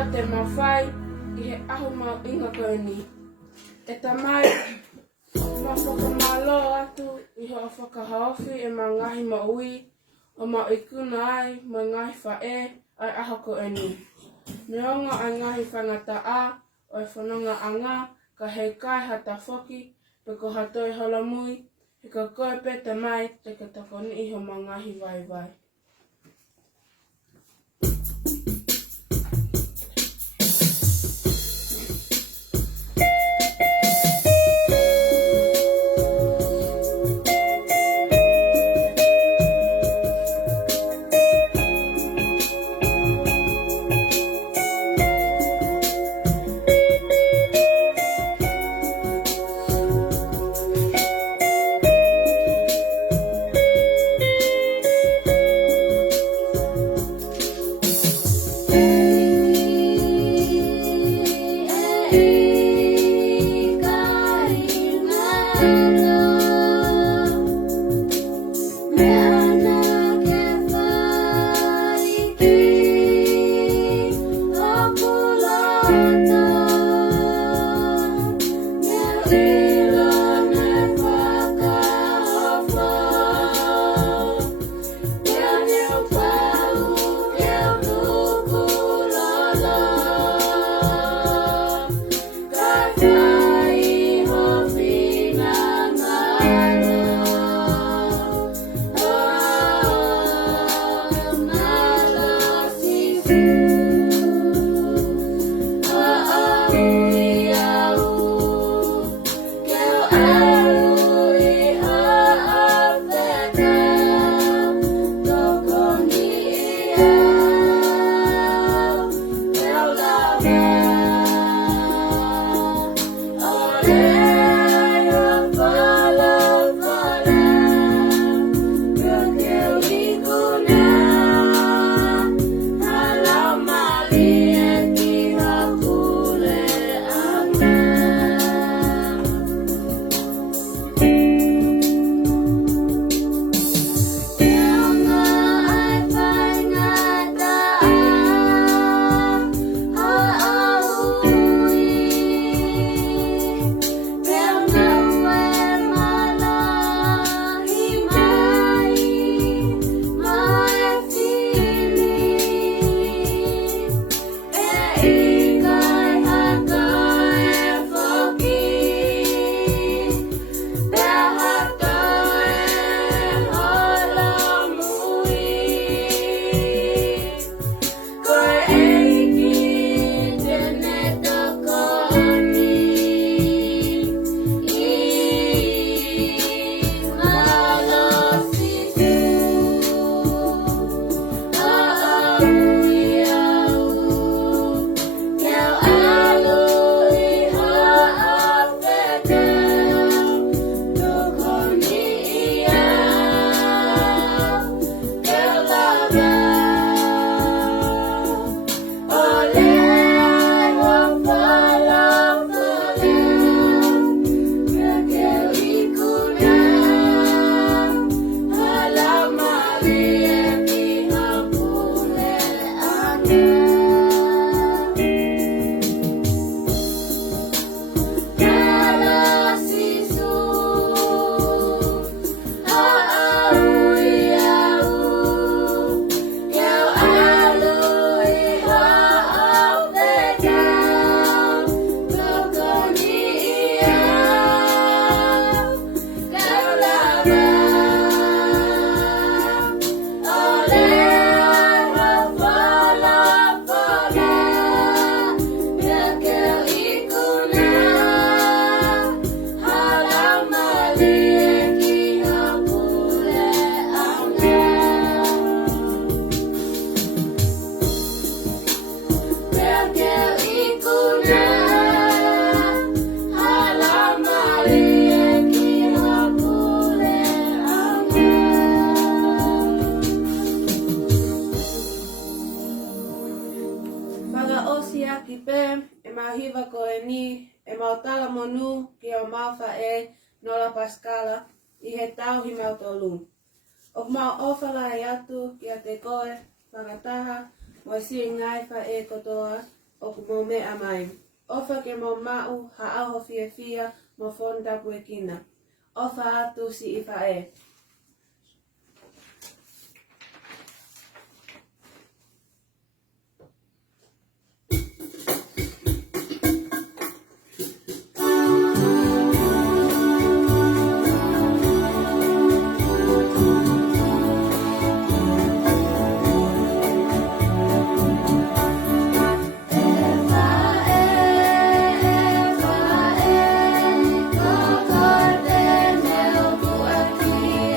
ua te mawhai I he ahu mau inga koe ni. E tamai ma whakamalo atu I ho whakahaofi e ma ngahi maui o ma ikuna ai ma ngahi whae ai aho koe ni. Neonga ai ngahi whangata a o e whanonga anga ka hei kai hata whoki pe ko hatoi holamui he ka koe pe tamai te ka tako ni I ho ma ngahi vai vai. hiva koe ni e mautala monu ki o mawha e nola paskala I he tau hi mautolu. O mau ofala e atu ki a te koe whakataha mo si ngai wha e kotoa o mo mea mai. Ofa ke mo mau haaho fia mo fonda puekina. Ofa atu si ifa e. Kakak dan melku aki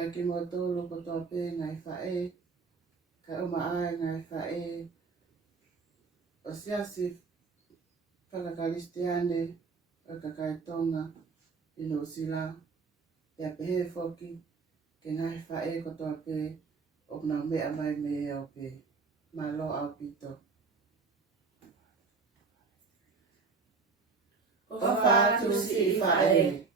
Kia ki mo tōlu ko tō pē ngai whae. Ka uma ai ngai whae. O siasi whakakaristiane o ka kaitonga i no sila. Pea pehe whoki ke ngai whae ko tō pē o ngā mea mai me au pē. Malo au pito. O whaatu si i whae.